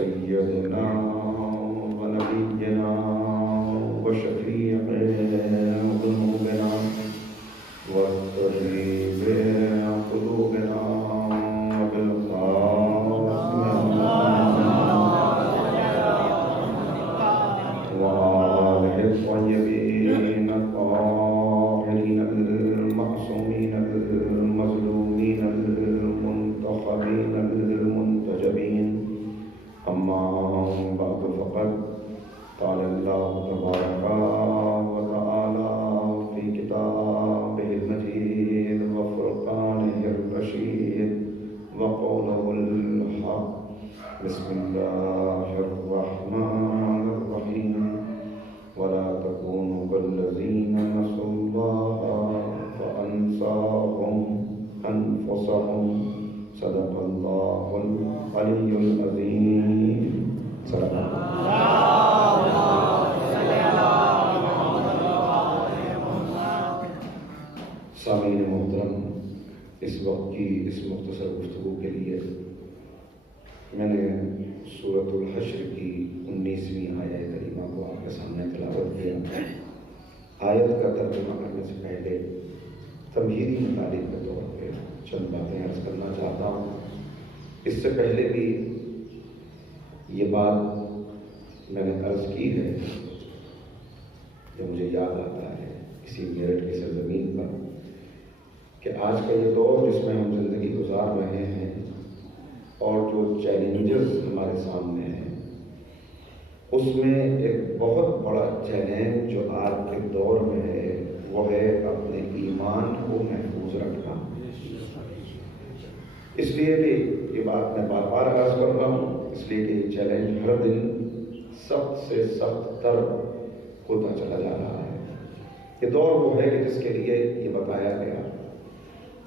سيدنا ونبينا وشفيع ذنوبنا وطبيب قلوبنا وآله الطيبين الطاهرين المعصومين المظلومين المنتخبين المنتجبين. أما بعد فقد قال الله تبارك وتعالى في كتابه المجيد وفرقانه الرشيد وقوله الحق. بسم الله الرحمن الرحيم. ولا تكونوا كالذين نسوا الله فأنساهم أنفسهم. صدق الله العلي العظيم. صدق سامعین محترم، اس وقت کی اس مختصر گفتگو کے لیے میں نے سورۃ الحشر کی 19ویں آیت کریمہ کو آپ کے سامنے تلاوت کیا. آیت کا ترجمہ کرنے سے پہلے تمہیدی مطالب کے طور پہ چند باتیں عرض کرنا چاہتا ہوں. اس سے پہلے بھی یہ بات میں نے عرض کی ہے جو مجھے یاد آتا ہے اسی میرٹھ کی سرزمین پر کہ آج کا یہ دور جس میں ہم زندگی گزار رہے ہیں اور جو چیلنجز ہمارے سامنے ہیں اس میں ایک بہت بڑا چیلنج جو آج کے دور میں ہے وہ ہے اپنے ایمان کو محفوظ رکھنا. اس لیے کہ یہ بات میں بار بار عرض کر رہا ہوں، اس لیے کہ یہ چیلنج ہر دن سخت سے سخت تر ہوتا چلا جا رہا ہے. یہ دور وہ ہے کہ جس کے لیے یہ بتایا گیا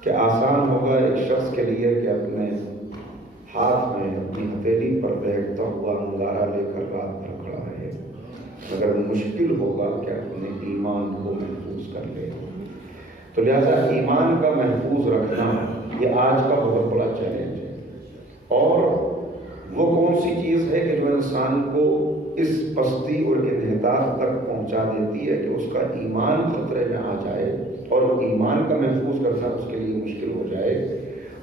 کہ آسان ہوگا ایک شخص کے لیے کہ اپنے ہاتھ میں اپنی ہتھیلی پر بیٹھتا ہوا انگارہ لے کر رات بھر کھڑا رہے، مگر مشکل ہوگا کہ اپنے ایمان کو محفوظ کر لے. تو لہذا ایمان کا محفوظ رکھنا یہ آج کا بہت بڑا چیلنج ہے. اور وہ کون سی چیز ہے کہ جو انسان کو اس پستی اور انحطاط تک پہنچا دیتی ہے کہ اس کا ایمان خطرے میں آ جائے اور وہ ایمان کا محفوظ کرنا اس کے لیے مشکل ہو جائے.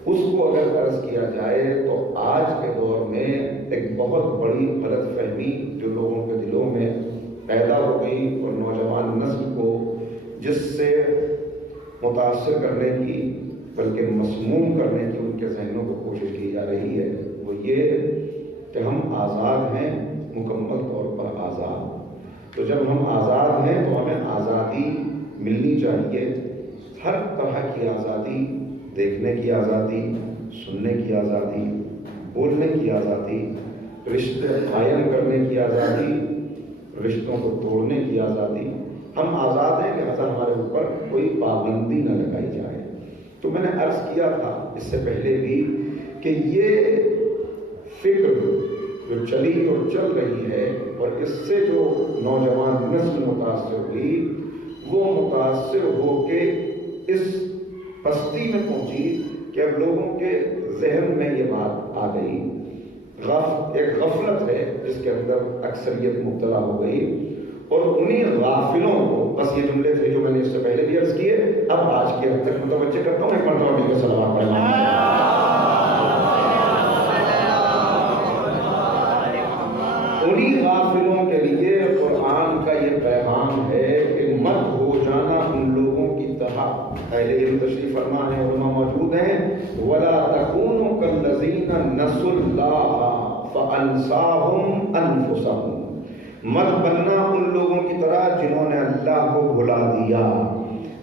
اس کو اگر عرض کیا جائے تو آج کے دور میں ایک بہت بڑی غلط فہمی جو لوگوں کے دلوں میں پیدا ہو گئی اور نوجوان نسل کو جس سے متاثر کرنے کی بلکہ مسموم کرنے کی ان کے ذہنوں کو کوشش کی جا رہی ہے وہ یہ کہ ہم آزاد ہیں، مکمل طور پر آزاد. تو جب ہم آزاد ہیں تو ہمیں آزادی ملنی چاہیے، ہر طرح کی آزادی، دیکھنے کی آزادی، سننے کی آزادی، بولنے کی آزادی، رشتے قائم کرنے کی آزادی، رشتوں کو توڑنے کی آزادی. ہم آزاد ہیں کہ ہمارے اوپر کوئی پابندی نہ لگائی جائے. تو میں نے عرض کیا تھا اس سے پہلے بھی کہ یہ فکر جو چلی اور چل رہی ہے اور اس سے جو نوجوان نسل متاثر ہوئی وہ متاثر ہو کے اس پستی میں پہنچی کہ اب لوگوں کے ذہن میں یہ بات آ گئی. ایک غفلت ہے جس کے اندر اکثریت مبتلا ہو گئی اور انہیں غافلوں کو بس یہ جملے تھے جو میں نے اس سے پہلے بھی عرض کیے، اب آج کے حد تک متوجہ کرتا ہوں. ایک مرتبہ بھی صلوات پڑھنا. انہیں غافلوں کے لیے قرآن کا یہ پیغام ہے کہ مت ہو جانا ان لوگوں کی طرح. اہل علم تشریف فرما ہے، علماء موجود ہیں. وَلَا تَكُونُوا كَالَّذِينَ نَسُوا اللَّهَ فَأَنسَاهُمْ أَنفُسَهُمْ. مت بننا ان لوگوں کی طرح جنہوں نے اللہ کو بھلا دیا.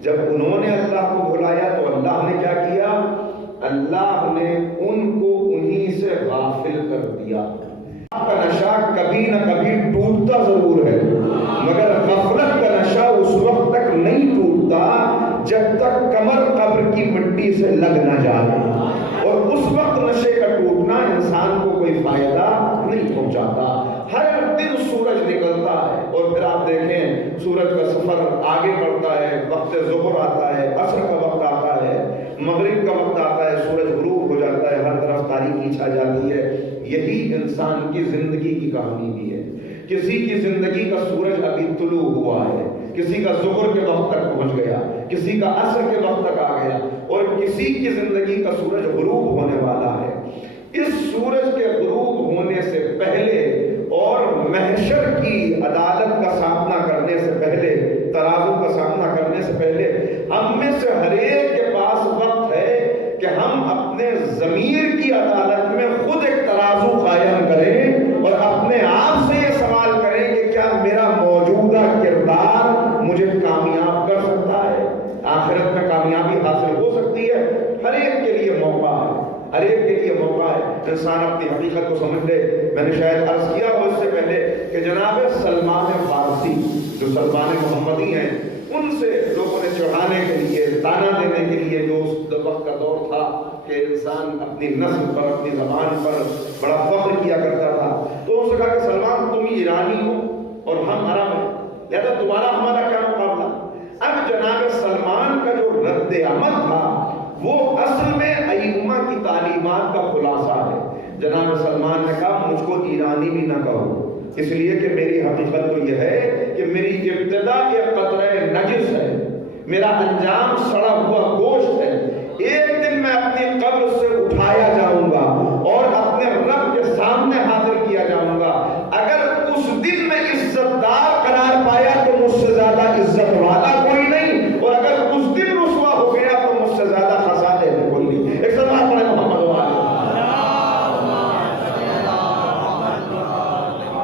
جب انہوں نے اللہ کو بھلایا تو اللہ نے کیا کیا؟ اللہ نے ان کو انہی سے غافل کر دیا. آپ کا نشہ کبھی نہ کبھی ٹوٹتا ضرور ہے، مگر غفلت کا نشہ اس وقت تک نہیں ٹوٹتا جب تک کمر قبر کی مٹی سے لگ نہ جائے. اور اس وقت نشے کا ٹوٹنا انسان کو کوئی فائدہ نہیں پہنچاتا. ہر دن سورج نکلتا ہے اور پھر آپ دیکھیں سورج کا سفر آگے بڑھتا ہے، وقت ظہر آتا ہے، عصر کا وقت آتا ہے، مغرب کا وقت آتا ہے، سورج غروب ہو جاتا ہے، ہر طرف تاریکی چھا جاتی ہے. یہی انسان کی زندگی کی کہانی بھی ہے. کسی کی زندگی کا سورج ابھی طلوع ہوا ہے، کسی کا ظہر کے وقت تک پہنچ گیا، کسی کا عصر کے وقت تک آ گیا، اور کسی کی زندگی کا سورج غروب ہونے والا ہے. اس سورج کے غروب ہونے سے پہلے اور محشر کی عدالت کا سامنا کرنے سے پہلے، ترازو کا سامنا کرنے سے پہلے، ہم میں سے ہر ایک کے پاس وقت ہے کہ ہم اپنے ضمیر کی عدالت میں خود ایک ترازو قائم کریں اور اپنے آپ سے یہ سوال کریں کہ کیا میرا موجودہ کردار مجھے کامیاب کر سکتا ہے، آخرت میں کامیابی حاصل ہو سکتی ہے. ہر ایک کے لیے موقع ہے، ہر ایک کے لیے موقع ہے. انسان اپنی حقیقت کو سمجھ لے. میں نے شاید عرض کیا ہو اس سے پہلے کہ جناب سلمان فارسی جو سلمان محمدی ہیں، ان سے لوگوں نے چڑھانے کے لیے، تانا دینے کے لیے، جو اس وقت کا دور تھا کہ انسان اپنی نسل پر، اپنی زبان پر بڑا فخر کیا کرتا تھا، تو ان سے کہا کہ سلمان تم ایرانی ہو اور ہم عرب ہیں، لہذا تمہارا ہمارا کیا مقابلہ. اب جناب سلمان کا جو رد عمل تھا وہ اصل میں ائمہ کی تعلیمات کا خلاصہ ہے. جناب سلمان نے کہا مجھ کو ایرانی بھی نہ کہو، اس لیے کہ میری حقیقت تو یہ ہے کہ میری ابتدا ایک قطرہ نجس ہے، میرا انجام سڑا ہوا گوشت ہے. ایک دن میں اپنی قبر سے اٹھایا جاؤں گا اور اپنے رب کے سامنے حاضر کیا جاؤں گا. اگر اس دن میں عزت دار قرار پایا تو مجھ سے زیادہ عزت والا کوئی نہیں، اور اگر اس دن رسوا ہو گیا تو مجھ سے زیادہ خسارے میں کوئی نہیں. ایک سلام پڑھے محمد والے.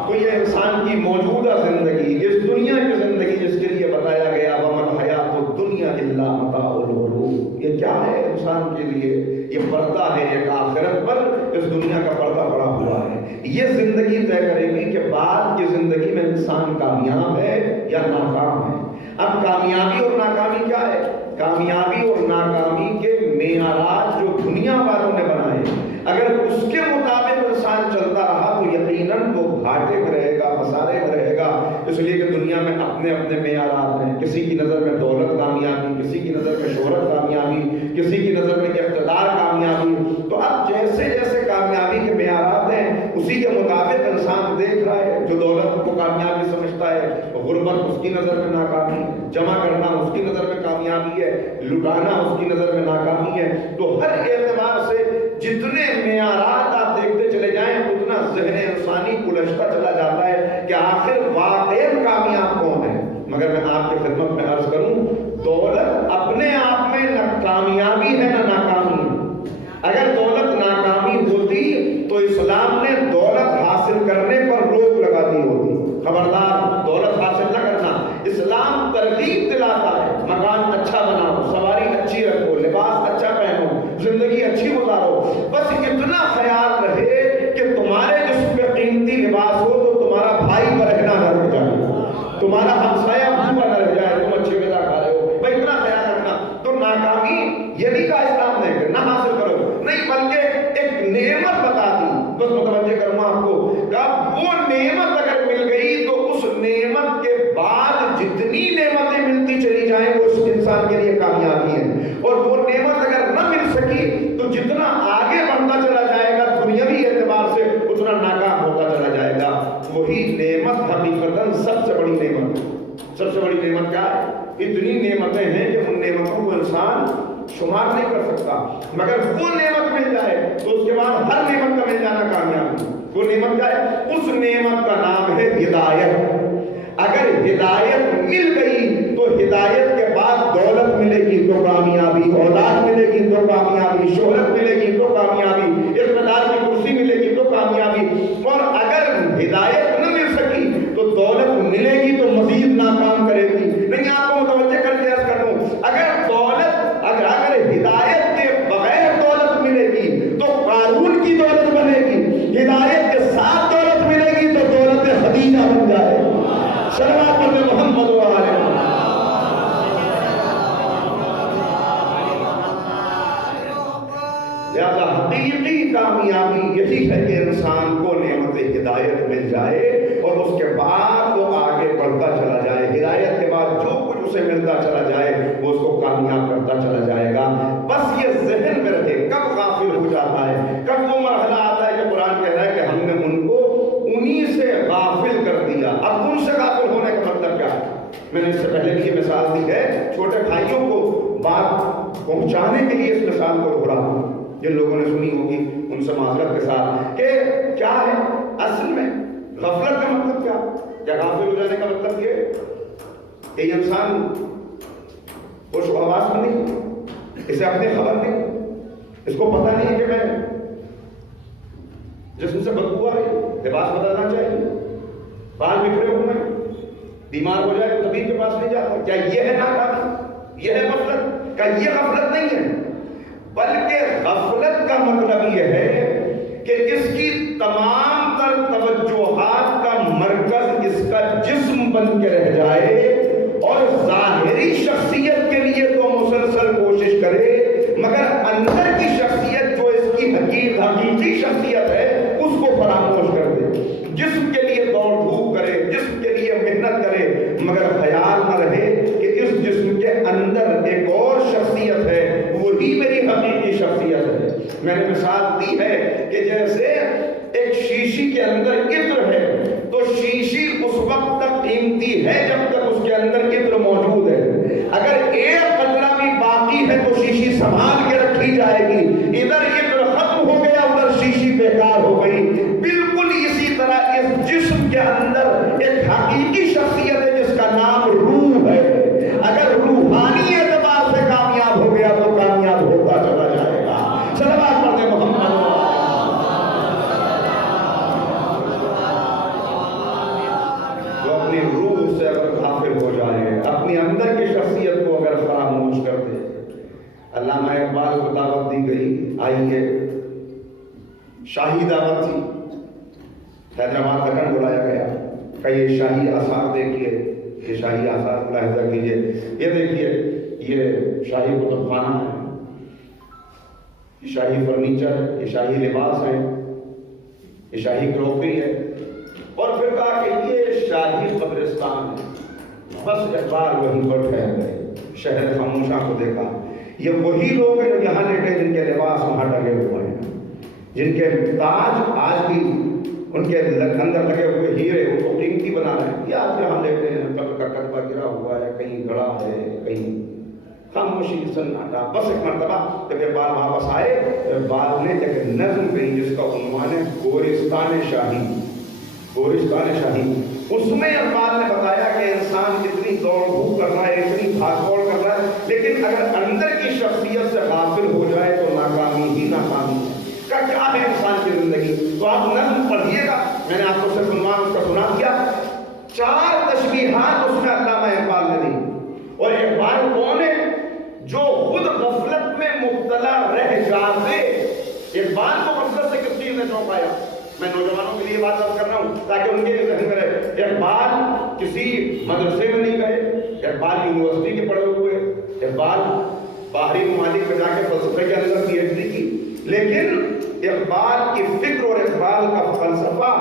تو یہ انسان کی موجودہ زندگی، اس دنیا کی زندگی جس کے لیے بتایا گیا وَمَا الْحَيَاةُ الدُّنْيَا إِلَّا مَتَاعُ الْغُرُورِ، یہ کیا ہے انسان کے لیے؟ یہ پردہ ہے ایک آخرت پر، اس دنیا کا پردہ پڑا ہوا ہے. یہ زندگی طے کرے گی کہ بعد کی زندگی میں انسان کامیاب ہے یا ناکام ہے. اب کامیابی اور ناکامی کیا ہے؟ کامیابی اور ناکامی کے معیارات جو دنیا والوں نے بنائے، اگر اس کے مطابق انسان چلتا رہا تو یقیناً وہ گھاٹے میں رہے گا، خسارے میں رہے گا. اس لیے کہ دنیا میں اپنے اپنے معیارات ہیں. کسی کی نظر میں دولت کامیابی، کسی کی نظر میں شہرت کامیابی، کسی کی نظر میں اقتدار کامیابی. تو اب جیسے جیسے کامیابی کے معیارات ہیں اسی کے مطابق انسان دیکھ رہا ہے. جو دولت کو کامیابی سمجھتا ہے، غربت اس کی نظر میں ناکامی، جمع کرنا اس کی نظر میں کامیابی ہے، لٹانا اس کی نظر میں ناکامی ہے. تو ہر اعتبار سے جتنے معیارات آپ دیکھتے چلے جائیں اتنا ذہن انسانی الجھتا چلا جاتا ہے کہ آخر واقعی کامیاب کون ہے. مگر میں آپ کی خدمت میں عرض کروں، دولت اپنے آپ میں نہ کامیابی ہے نہ ناکامی ہے. اگر دولت ناکامی ہوتی تو اسلام نے دولت حاصل کرنے پر روک لگا دی ہوتی. خبردار دولت حاصل نہ کرنا. اسلام ترغیب دلاتا ہے، مکان اچھا بناؤ، سواری اچھی رکھو، لباس اچھا پہنو، زندگی اچھی گزارو. بس اتنا خیال رہے کہ تمہارے جسم پہ قیمتی لباس ہو تو تمہارا بھائی برہنہ نہ رہ جائے، تمہارا ہمسایہ بھوکا نہ رہ جائے، تم اچھی غذا کھا رہے ہو. بھائی اتنا خیال رکھنا. تو ناکامی یہ نہیں کہا اسلام نے کہ نہ حاصل کرو، نہیں، بلکہ ایک نعمت بتا دی. بس متوجہ کروں آپ کو کہ وہ نعمت اگر مل گئی تو اس نعمت کے بعد جتنی نعمتیں ملتی چلی جائیں وہ اس انسان کے لیے کامیابی ہے. اور وہ نعمت اگر نہ مل سکی تو جتنا آگے بڑھتا چلا جائے گا دنیاوی اعتبار سے اتنا ناکام ہوتا چلا جائے گا. وہی نعمت حقیقتاً سب سے بڑی نعمت ہے. سب سے بڑی نعمت کیا ہے؟ اتنی نعمتیں ہیں کہ ان نعمتوں کو انسان شمار نہیں کر سکتا. مگر وہ نعمت مل جائے تو اس کے بعد ہر نعمت کا مل جانا کامیابی. وہ نعمت کیا ہے؟ اس نعمت کا نام ہے ہدایت. اگر ہدایت مل گئی تو ہدایت کے بعد دولت ملے گی تو کامیابی، اولاد ملے گی تو کامیابی، شہرت ملے گی تو کامیابی، اقتدار کی کرسی ملے گی تو کامیابی. اور اگر ہدایت نہ مل سکی تو دولت ملے گی تو مزید ناکام کرے گی. نہیں، آپ کو متوجہ کر کے عرض کر دوں، اگر ہدایت کے بغیر دولت ملے گی تو قارون کی دولت بنے گی، ہدایت کے ساتھ دولت ملے گی تو دولت خدیجہ بن جائے. صلوات پر محمد وآلہ. لہذا حقیقی کامیابی یہی ہے کہ انسان کو نعمت ہدایت مل جائے اور اس کے بعد وہ آگے بڑھتا چلا جائے. ہدایت کے بعد جو کچھ اسے ملتا چلا جائے وہ اس کو کامیاب کرتا چلا جائے گا. بس یہ ذہن میں رہے. کب غافل ہو جاتا ہے، کب وہ مرحلہ آتا ہے کہ قرآن کہہ رہا ہے کہ تعاون سے غافل ہونے کا مطلب کیا ہے؟ میں نے اس سے پہلے بھی یہ مثال دی ہے، چھوٹے بھائیوں کو بات پہنچانے کے لیے اس مثال کو دہرا ہوں، جن لوگوں نے سنی ہوگی ان سے معذرت کے ساتھ، کہ کیا ہے اصل میں غفلت کا مطلب کیا غافل ہو جانے کا مطلب یہ کہ انسان ہوش و حواس میں نہیں، اسے اپنی خبر نہیں، اس کو پتہ نہیں ہے کہ میں جسم سے بدبو آ رہی، لباس بدلنا چاہیے، بال بکھرے ہوئے ہیں، بیمار ہو جائے تو طبیب کے پاس نہیں جاتا، کیا یہ ہے ناکامی؟ یہ ہے غفلت؟ کیا یہ غفلت نہیں ہے؟ بلکہ غفلت کا مطلب یہ ہے کہ اس کی تمام تر توجہات کا مرکز اس کا جسم بن کے رہ جائے، اور ظاہری شخصیت کے لیے تو مسلسل کوشش کرے، مگر اندر کی شخصیت جو اس کی حقیقی شخصیت ہے اس کو فراموش کر دے۔ جسم کے لیے دوڑ دھوپ کرے، جسم کے لیے محنت کرے، مگر خیال نہ رہے کہ اس جسم کے اندر ایک اور شخصیت ہے، وہی میری حقیقی شخصیت ہے۔ میں نے مثال دی ہے کہ جیسے ایک شیشی کے اندر عطر ہے، تو شیشی اس وقت تک قیمتی ہے جب تک اس کے اندر عطر موجود ہے، اگر ایک قطرہ بھی باقی ہے تو شیشی سنبھال کے رکھی جائے گی، ادھر عطر ختم ہو گیا ادھر شیشی بیکار ہو گئی۔ بالکل اسی طرح اس جسم کے اندر ایک حقیقی شخصیت ہے جس کا نام روح ہے، اگر روحانی اعتبار سے کامیاب ہو گیا تو کامیاب ہوتا چلا جائے گا۔ صلوات پڑھتے محمد۔ جو اپنی روح سے اگر غافل ہو جائے، اپنی اندر کی شخصیت کو اگر فراموش کر دے، علامہ اقبال کو دعوت دی گئی، آئیے، شاہی دعوت تھی، حیدرآباد دکن بلایا گیا کہ یہ شاہی آثار دیکھیے، یہ شاہی آثار ملاحظہ کیجیے، یہ دیکھیے، یہ شاہی کتب خانہ ہے، یہ شاہی فرنیچر، یہ شاہی لباس ہے، یہ شاہی کروکری ہے، اور پھر کہا کہ یہ شاہی قبرستان ہے۔ بس اقبال وہیں پر ٹھہر گئے، شہر خاموشاں کو دیکھا، یہ وہی لوگ ہیں جو یہاں لیٹے جن کے لباس وہاں ڈگے ہوئے ہیں، جن کے تاج آج بھی ان کے اندر لگے ہوئے ہیرے ان کو قیمتی بنا رہے ہیں، یہ آج یہاں لیٹے ہیں، قبر کا کتبہ گرا ہوا ہے، کہیں گڑا ہے، کہیں خاموشی سناٹا۔ بس ایک مرتبہ جب اقبال واپس آئے، اقبال نے ایک نظم کہی جس کا عنوان ہے گورستان شاہی، گورستان شاہی۔ اس میں اقبال نے بتایا کہ انسان اتنی دوڑ دھوپ کر رہا ہے، اتنی بھاگ دوڑ کر رہا ہے، لیکن اگر اندر کی شخصیت سے غافل ہو جائے تو ناکامی ہی ناکامی ہے۔ کیا ہے انسان کی زندگی؟ تو آپ نظم پڑھیے گا، میں نے آپ کو صرف عنوان اس کا سنا دیا، 4 تشبیہات اس میں علامہ اقبال نے دی۔ اور اقبال کون ہے؟ جو خود غفلت میں مبتلا رہ جاتے۔ اقبال کو غفلت سے کس چیز نے چونکایا؟ میں نوجوانوں کے لیے بات کر رہا ہوں تاکہ ان کے ذہن میں رہے۔ اقبال کسی مدرسے میں نہیں گئے، اقبال یونیورسٹی کے پڑھے ہوئے، اقبال باہری ممالک میں جا کے فلسفے کے اندر پی ایچ ڈی کی، لیکن اقبال کی فکر اور اقبال کا فلسفہ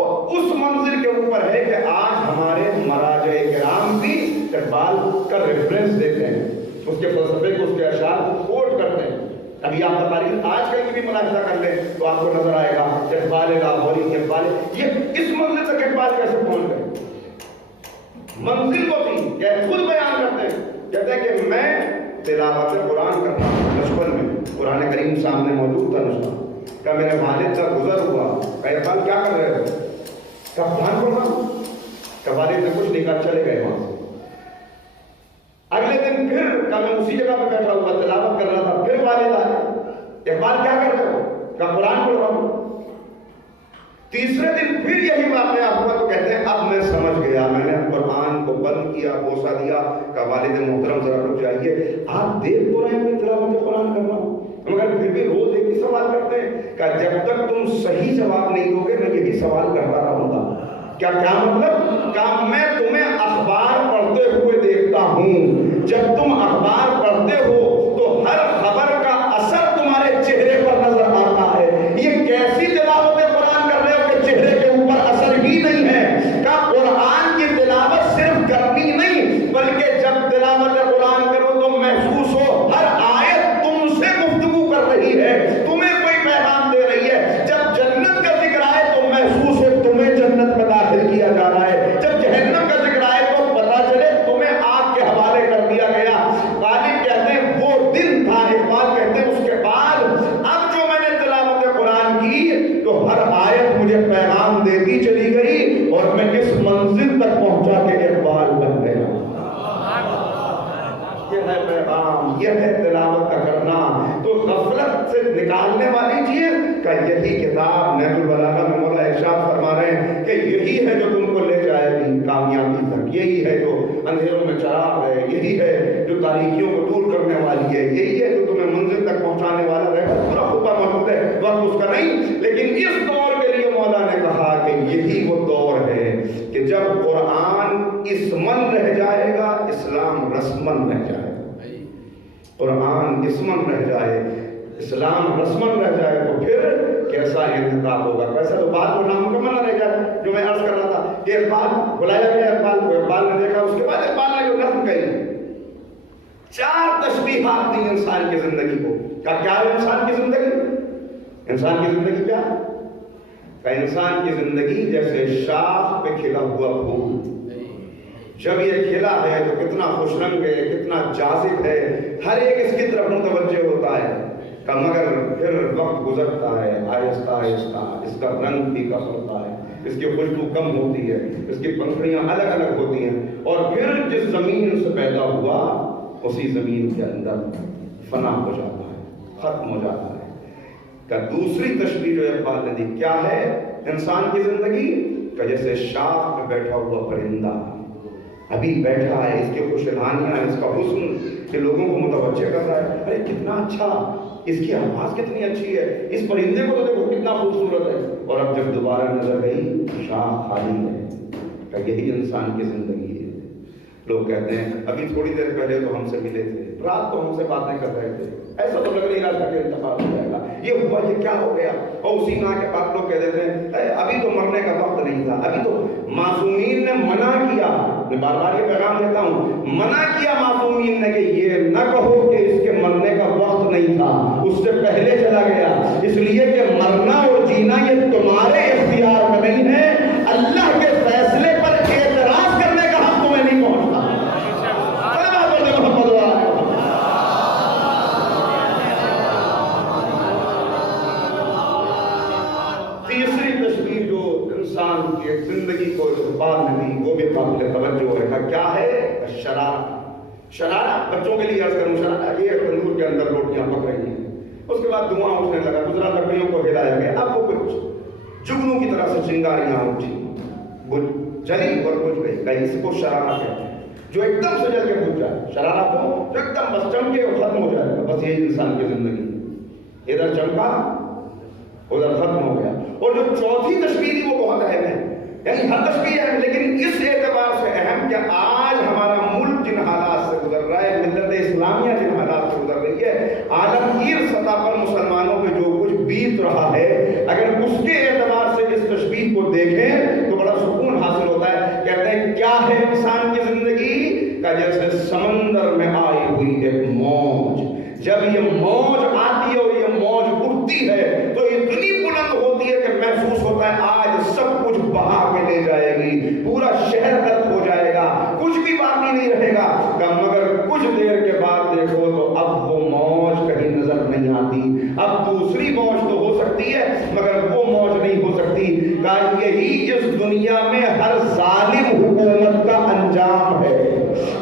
اور اس منزل کے اوپر ہے کہ آج ہمارے مراجع کرام بھی اقبال کا ریفرنس دیتے ہیں، اس کے فلسفے کو، اس کے اشعار کو کوٹ کرتے ہیں۔ ابھی آپ تاریخ آج کل کی بھی ملاحظہ کر لیں تو آپ کو نظر آئے گا اقبال لاہوری، اقبال یہ اس منزل تک اقبال کیسے پہنچ گئے؟ منزل کو بھی کہ خود بیان کرتے ہیں، کہتے ہیں کہ میں تلاوت قرآن کرتا ہوں، بچپن میں قرآن کریم سامنے موجود تھا، نسخہ کہ میرے والد کا گزر ہوا، کہ اقبال کیا کر رہے ہو؟ کہ قرآن پڑھ رہا ہوں، کہ والد نے کچھ نہیں کہا، چلے گئے وہاں سے۔ اگلے دن پھر کہ میں اسی جگہ پہ بیٹھا ہوا تلاوت کر رہا تھا، پھر والد آئے، اقبال کیا کر رہے ہو؟ کہ قرآن پڑھ رہا ہوں۔ تیسرے دن پھر یہی واقعہ ہوا تو کہتے ہیں اب میں سمجھ گیا، میں نے قرآن کو بند کیا، بوسہ دیا، کہ والد محترم ذرا رک جائیے، آپ دیکھ تو رہے ہیں میں تلاوت قرآن کر رہا ہوں، مگر پھر بھی روز ایک ہی سوال کرتے ہیں کہ جب تک تم صحیح جواب نہیں دو گے میں یہی سوال کرتا رہوں گا۔ کیا مطلب؟ کہ میں تمہیں اخبار پڑھتے ہوئے دیکھتا ہوں، جب تم اخبار پڑھتے ہو تو ہر خبر کا اثر تمہارے چہرے پر نظر آتا ہے۔ یہ کیسی تلاوت قرآن کر رہے ہو کہ چہرے کے اوپر اثر ہی نہیں ہے؟ کہ قرآن کی تلاوت صرف کرنی نہیں، بلکہ جب تلاوت قرآن کرو تو محسوس ہو ہر آیت تم سے گفتگو کر رہی ہے، تمہیں کوئی پیغام دے رہی ہے۔ جب جنت کا ذکر آئے تو محسوس ہو تمہیں جنت میں داخل کیا جا رہا ہے، جب جہنم یہ ہے تلاوت کا کرنا. تو غفلت سے نکالنے والی چیز کا یہی کتاب نہج البلاغہ میں مولا ارشاد فرما رہے ہیں کہ یہی ہے جو تم کو لے جائے گی کامیابی تک. یہی ہے جو اندھیروں میں چراغ ہے. یہی ہے جو تاریکیوں کو دور کرنے والی ہے. یہی ہے جو تمہیں منزل تک پہنچانے والا رہے گا. پورا خطبہ موجود ہے, وقت اس کا نہیں, لیکن اس دور کے لیے مولا نے کہا کہ یہی وہ دور ہے کہ جب قرآن اسمن رہ جائے گا, اسلام رسمن رہ جائے گا. قرآن اسمن رہ جائے, اسلام رسمن رہ جائے تو پھر کیسا انتخاب ہوگا, کیسا. تو بات کو نامکمل نہ رہ جائے جو میں عرض کر رہا تھا کہ اقبال بلایا گیا, اقبال کو اقبال نے دیکھا, اس کے بعد اقبال نے جو نظم کہی, 4 تشبیہات دی انسان کی زندگی کو. کیا ہے انسان کی زندگی؟ انسان کی زندگی کیا ہے؟ کہ انسان کی زندگی جیسے شاخ پہ کھلا ہوا پھول. جب یہ کھلا ہے تو کتنا خوش رنگ ہے, کتنا جاذب ہے, ہر ایک اس کی طرف متوجہ ہوتا ہے. مگر پھر وقت گزرتا ہے, آہستہ آہستہ اس کا رنگ بھی کم ہوتا ہے, اس کی خوشبو کم ہوتی ہے, اس کی پنکھڑیاں الگ الگ ہوتی ہیں, اور پھر جس زمین سے پیدا ہوا اسی زمین کے اندر فنا ہو جاتا ہے, ختم ہو جاتا ہے. کہ دوسری تشبیہ جو اقبال نے دی کیا ہے انسان کی زندگی کا, جیسے شاخ میں بیٹھا ہوا پرندہ ابھی بیٹھا ہے, اس کی خوشحالیاں, اس کا حسن کہ لوگوں کو متوجہ کر رہا ہے. ارے کتنا اچھا, اس کی آواز کتنی اچھی ہے, اس پرندے کو تو دیکھو کتنا خوبصورت ہے. اور اب جب دوبارہ نظر گئی شاخ خالی ہے. کہ یہی انسان کی زندگی ہے. لوگ کہتے ہیں ابھی تھوڑی دیر پہلے تو ہم سے ملے تھے, رات تو ہم سے باتیں کر رہے تھے, ایسا تو لگ نہیں رہا تھا کہ انتقال ہو جائے گا, یہ ہوا, یہ کیا ہو گیا. اور اسی ماں کے بعد لوگ کہہ دیتے ہیں ابھی تو مرنے کا وقت نہیں تھا. ابھی تو معصومین نے منع کیا, میں بار بار یہ پیغام دیتا ہوں, منع کیا معصومین نے کہ یہ نہ کہو کہ اس کے مرنے کا وقت نہیں تھا, اس سے پہلے چلا گیا. اس لیے کہ مرنا اور جینا یہ تمہارے اختیار میں نہیں ہے, اللہ کے فیصلے پر اعتراض کرنے کا حق تمہیں نہیں پہنچتا. تیسری تصویر جو انسان کی زندگی کو اقبال نے دی وہ بھی قابل توجہ ہے. کیا ہے؟ شرارہ. شرارہ بچوں کے لیے عرض کروں, شرارہ یہ تندور کے اندر روٹیاں پک رہی ہیں, اس کے بعد دھواں اٹھنے لگا, گزرا لکڑیوں کو ہلایا گیا, اب وہ کچھ جگنوں کی طرح سے چنگاریاں اٹھی, جلی اور بجھ گئی. کہیں اس کو شرارہ کہتے ہیں, جو ایک دم سے جل کے بجھ جائے. شرارہ کو جو ایک دم بس چمکے اور ختم ہو جائے گا. بس یہی انسان کی زندگی, ادھر چمکا ادھر ختم ہو گیا. اور جو چوتھی تشبیہ وہ بہت اہم ہے, یعنی ہر تشبیہ ہے لیکن اس اعتبار سے اہم کہ آج ہمارا ملک جن حالات سے گزر رہا ہے, ملت اسلامیہ جن حالات سے گزر رہی ہے, عالمگیر سطح پر مسلمانوں پہ جو کچھ بیت رہا ہے, اگر اس کے اعتبار سے اس تشبیہ کو دیکھیں تو بڑا سکون حاصل ہوتا ہے. کہتے ہیں کیا ہے انسان کی زندگی کا, جیسے سمندر میں آئی ہوئی ایک موج. جب یہ موج آتی ہے اور یہ موج اٹھتی ہے تو اتنی بلند ہوتی ہے کہ محسوس ہوتا ہے آج سب کچھ بہا کے لے جائے گی, پورا شہر غرق ہو جائے گا, کچھ بھی باقی نہیں رہے گا. مگر کچھ دیر کے بعد دیکھو تو اب وہ موج کہیں نظر نہیں آتی. اب دوسری موج تو ہو سکتی ہے مگر وہ موج نہیں ہو سکتی. یہی اس دنیا میں ہر ظالم حکومت کا انجام ہے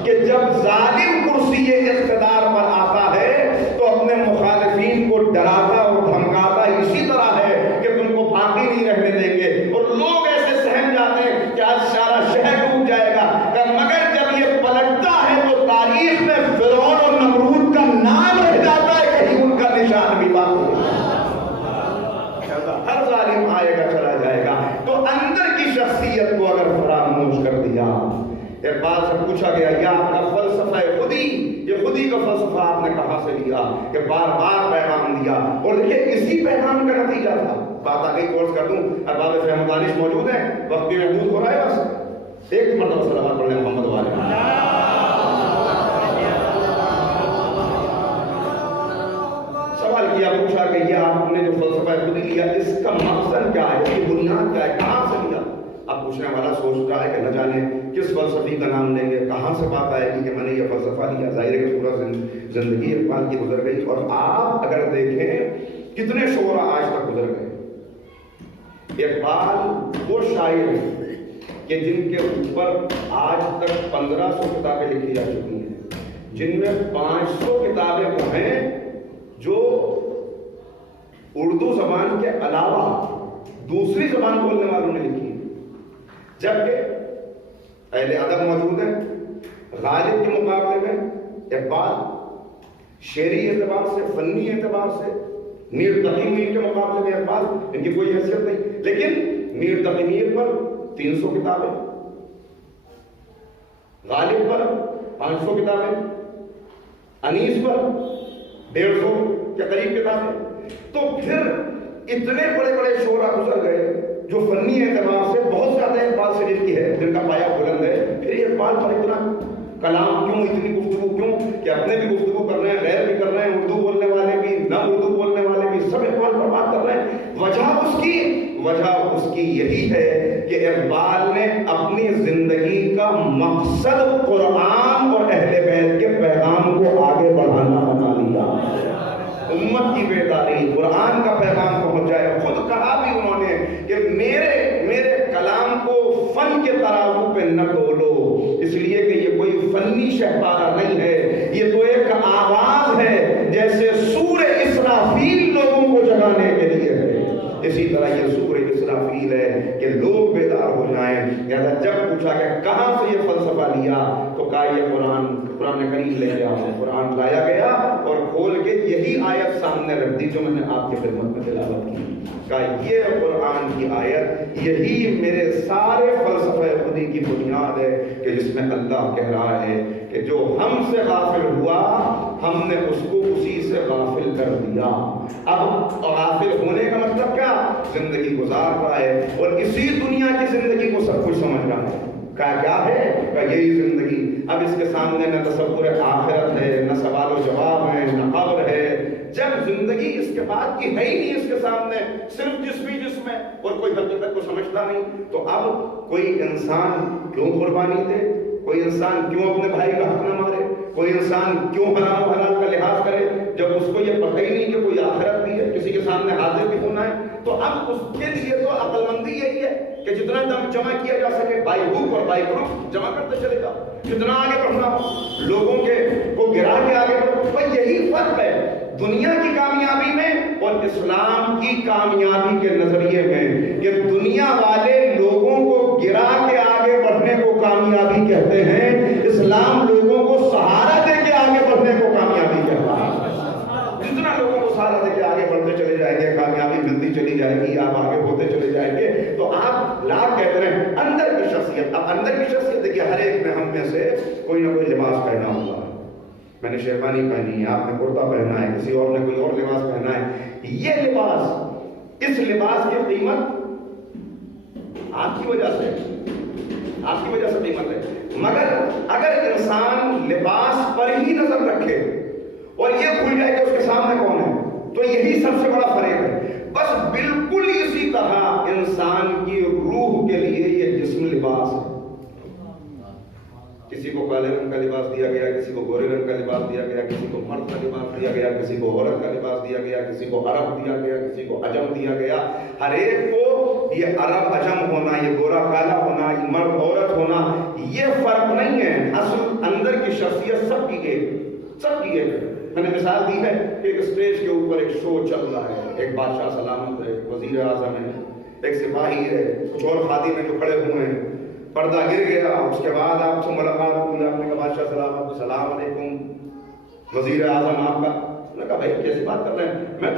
کہ جب ظالم کرسی اقتدار پر آتا ہے تو اپنے مخالفین کو ڈراتا اور دھمکاتا اسی طرح ہے کہ تم کو باقی نہیں رہنے دیں گے. اور لوگ ایسے سہم جاتے ہیں کہ آج سارا شہر ڈوب جائے گا, مگر جب یہ پلٹتا ہے تو تاریخ میں فرعون اور نمرود کا نام رہ جاتا ہے, کہیں ان کا نشان بھی باقی نہیں. ہر ظالم آئے گا چلا جائے گا. تو اندر کی شخصیت کو اگر فراموش کر دیا, ایک بات سے پوچھا گیا یا آپ کا فلسفہ خودی, یہ خودی کا فلسفہ آپ نے کہاں سے لیا کہ بار بار پیغام دیا. اور دیکھیں اسی پیغام کا نتیجہ تھا. بات آگے کورس کر دوں, ارباب فہم دانش موجود ہیں, وقت بھی محدود ہو رہا ہے, بس ایک مرتبہ صلوات پڑھ لیں محمد والے. سوال کیا, پوچھا کہ یہ آپ نے جو فلسفہ خودی لیا اس کا مقصد کیا ہے, اس کی بنیاد کیا ہے, کہاں سے لیا. اب پوچھنے والا سوچتا ہے کہ نہ جانے کس فلسفی کا نام لیں گے, کہاں سے بات آئے گی کہ میں نے یہ فلسفہ لیا. ظاہر ہے کہ پورا زندگی اقبال کی گزر گئی. اور آپ اگر دیکھیں کتنے شعراء آج تک گزر گئے. اقبال وہ شاعر ہیں کہ جن کے اوپر آج تک 1500 کتابیں لکھی جا چکی ہیں, جن میں 500 کتابیں وہ ہیں جو اردو زبان کے علاوہ دوسری زبان بولنے والوں نے لکھی ہے، جبکہ اہل ادب موجود ہیں غالب کے مقابلے میں اقبال، شعری اعتبار سے، فنی اعتبار سے میر تقی میر کے مقابلے میں اقبال، ان کی کوئی حیثیت نہیں، لیکن میر تقی میر پر 300 کتابیں، غالب پر 500 کتابیں، انیس پر 150 کے قریب کتابیں. تو پھر اتنے بڑے بڑے شعراء گزر گئے جو فنی اعتبار سے بہت زیادہ اقبال سے لکھی ہے، جن کا پایہ بلند ہے، پھر یہ اقبال پر اتنا کلام کیوں، اتنی گفتگو کیوں کہ اپنے بھی گفتگو کر رہے ہیں، غیر بھی کر رہے ہیں، اردو بولنے والے بھی، نہ اردو بولنے والے بھی، سب اقبال پر بات کر رہے ہیں. وجہ اس کی یہی ہے کہ اقبال نے اپنی زندگی کا مقصد قرآن اور اہل بیت کے پیغام کو آگے بڑھانا بنا لیا. امت کی بیداری، قرآن کا پیغام پہنچ جائے. خود کہا بھی انہوں نے کہ میرے کلام کو فن کے ترازو پہ نہ تولو، اس لیے کہ یہ کوئی فنی شہپارہ نہیں ہے، یہ تو ایک آواز ہے جیسے سور اسرافیل لوگوں کو جگانے کے لیے ہے، اسی طرح یہ سور اسرافیل ہے کہ لوگ بیدار ہو جائیں. لہذا جب پوچھا کہ کہاں سے یہ فلسفہ لیا تو کہا یہ قرآن کریم لے گیا، قرآن لایا گیا اور کھول کے یہی آیت سامنے رکھ دی جو میں نے آپ کی خدمت میں تلاوت کی. کہا یہ قرآن کی آیت، یہی میرے سارے فلسفہ خودی کی بنیاد ہے کہ جس میں اللہ کہہ رہا ہے کہ جو ہم سے غافل ہوا ہم نے اس کو اسی سے غافل کر دیا. اب غافل ہونے کا مطلب کیا؟ زندگی گزار رہا ہے اور اسی دنیا کی زندگی کو سب کچھ سمجھ رہا ہے. کیا ہے؟ کہ یہی زندگی. اب اس کے سامنے نہ تصور آخرت ہے، نہ سوال و جواب ہے، نہ قبر ہے. جب زندگی اس کے بعد کی ہے ہی نہیں اس کے سامنے، صرف جسم ہے اور کوئی حقیقت کو سمجھتا نہیں، تو اب کوئی انسان کیوں قربانی دے؟ کوئی انسان کیوں اپنے بھائی کا حق نہ مارے؟ کوئی انسان کیوں حرام و حلال کا لحاظ کرے جب اس کو یہ پتہ ہی نہیں کہ کوئی آخرت بھی ہے، کسی کے سامنے حاضر بھی ہونا ہے؟ تو اب اس کے لیے تو عقل مندی یہی ہے کہ جتنا دم جمع کیا جا سکے بائی ہوک اور بائی گروپ جمع کرتے چلے جاؤ، جتنا آگے بڑھنا ہو لوگوں کے کو گرا کے آگے بڑھو. بھائی یہی فرق ہے دنیا کی کامیابی میں اور اسلام کی کامیابی کے نظریے میں کہ دنیا والے لوگوں کو گرا کے آگے بڑھنے کو کامیابی کہتے ہیں، اسلام لوگوں کو سہارا دے کے آگے بڑھنے کو کامیابی کہتا ہے. جتنا لوگوں کو سہارا دے کے آگے بڑھتے چلے جائیں گے، کامیابی ملتی چلی جائے گی، آپ آگے ہوتے چلے جائیں گے. تو آپ لاکھ کہتے ہیں اندر کی شخصیت. اب اندر کی شخصیت دیکھیے ہر ایک میں ہم میں سے کوئی نہ کوئی لباس پہنا ہوگا. میں نے شیروانی پہنی ہے، آپ نے کرتا پہنا ہے، کسی اور نے کوئی اور لباس پہنا ہے. یہ لباس، اس لباس کی قیمت آپ کی وجہ سے قیمت ہے. مگر اگر انسان لباس پر ہی نظر رکھے اور یہ بھول جائے کہ اس کے سامنے کون ہے تو یہی سب سے بڑا فریب ہے. بس بالکل اسی طرح انسان کی روح کے لیے یہ جسم لباس ہے. کسی کو کالے رنگ کا لباس دیا گیا، کسی کو گورے رنگ کا لباس دیا گیا، کسی کو مرد کا لباس دیا گیا، کسی کو عورت کا لباس دیا گیا، کسی کو عرب دیا گیا، کسی کو عجم دیا گیا. ہر ایک کو یہ عرب عجم ہونا، یہ گورا کالا ہونا، یہ مرد عورت ہونا، یہ فرق نہیں ہے. اصل اندر کی شخصیت سب کی ایک ہے. میں نے مثال دی ہے کہ ایک اسٹیج کے اوپر ایک شو چل رہا ہے، ایک بادشاہ سلامت ہے، ایک وزیر اعظم ہے، ایک سپاہی ہے، کچھ اور خادم ہیں جو کھڑے ہوئے ہیں. پردہ گر گیا، اس کے بعد آپ سے ملاقات ہوئی، آپ نے کہا بادشاہ سلامت، السلام علیکم، وزیر اعظم آپ کا. میں نے کہا بھائی کیسی بات کر رہے ہیں، میں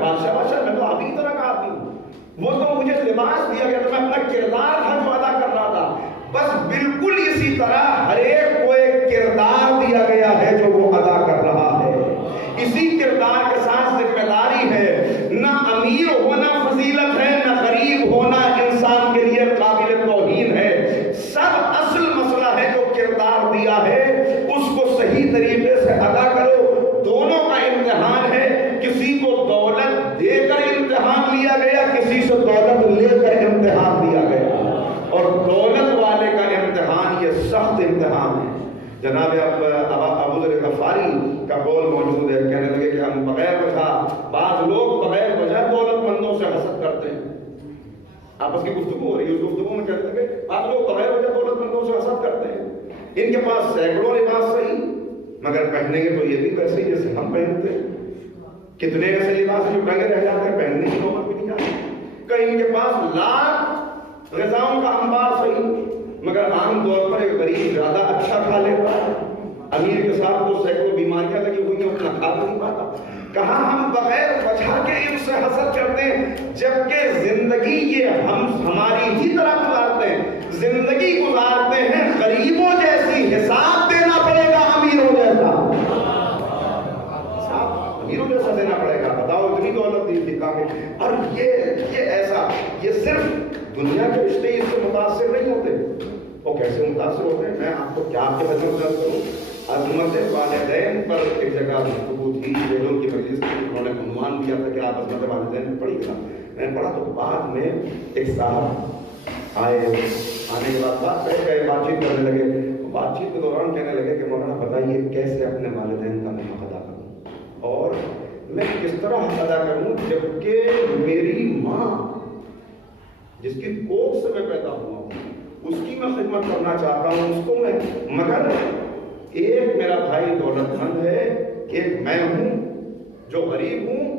بادشاہ میں تو آپ ہی طرح کا آدمی ہوں. وہ تو مجھے لباس دیا گیا تو میں اپنا کردار تھا جو ادا کر رہا تھا. بس بالکل اسی طرح ہر ایک کو ایک کردار دیا گیا ہے جو وہ ادا کر رہا ہے. اسی کردار کے ساتھ ذمہ داری ہے. نہ امیر ہونا فضیلت ہے، نہ غریب ہونا انسان کے لیے قابل توہین ہے. سب اصل مسئلہ ہے جو کردار دیا ہے اس کو صحیح طریقے سے ادا کرو. دونوں کا امتحان ہے. کسی کو دولت دے کر امتحان لیا گیا، کسی سے دولت لے کر امتحان دیا گیا، اور دولت والے کا امتحان یہ سخت امتحان ہے. جناب ابو ذر غفاری کا قول موجود ہے، کہنے لگے کہ ہم بغیر وجہ، بعض لوگ بغیر وجہ دولت مندوں سے حسد کرتے ہیں. آپس کی گفتگو ہو رہی ہے، اس گفتگو میں کہتے لگے بعض لوگ بغیر وجہ دولت مندوں سے حسد کرتے ہیں. ان کے پاس سینکڑوں لباس صحیح، مگر پہنیں گے تو یہ بھی ویسے ہی جیسے ہم پہنتے ہیں. کتنے ایسے لباس جو ٹنگے رہ جاتے ہیں, پہننے کی نوبت بھی نہیں جاتی. کہیں ان کے پاس لاکھ غذاؤں کا انبار صحیح, مگر عام طور پر ایک غریب زیادہ اچھا کھا لیتا ہے, امیر کے ساتھ تو سینکڑوں بیماریاں لگی ہوئی ہیں, اتنا کھا نہیں پاتا. کہاں ہم بغیر وجہ کے ان سے حسد کرتے ہیں, جبکہ زندگی یہ ہم ہماری ہی طرح گزارتے ہیں. زندگی گزارتے ہیں غریبوں جیسی, حساب دینا پڑے گا امیروں جیسا, حساب امیروں جیسا دینا پڑے گا. بتاؤ اتنی دولت دی تھی کام. اور یہ ایسا, یہ صرف دنیا کے رشتے اس سے متاثر نہیں ہوتے. وہ کیسے متاثر ہوتے ہیں, میں آپ کو کیا آپ کے خدمت کروں. عظمت والدین پر ایک جگہ گفتگو تھی, بیگم کی مجلس کی, انہوں نے عنوان دیا تھا کہ آپ عظمت والدین میں پڑھی تھا. میں نے پڑھا تو بعد میں ایک صاحب آئے, آنے کے بعد بات چیت کرنے لگے. بات چیت کے دوران کہنے لگے کہ مولانا بتائیے کیسے اپنے والدین کا میں حق ادا کروں, اور میں کس طرح حق ادا کروں جبکہ میری ماں جس کی کوکھ سے میں پیدا ہوا ہوں اس کی میں خدمت کرنا چاہتا ہوں, اس کو میں, مگر ایک میرا بھائی دولت مند ہے, ایک میں ہوں جو غریب ہوں.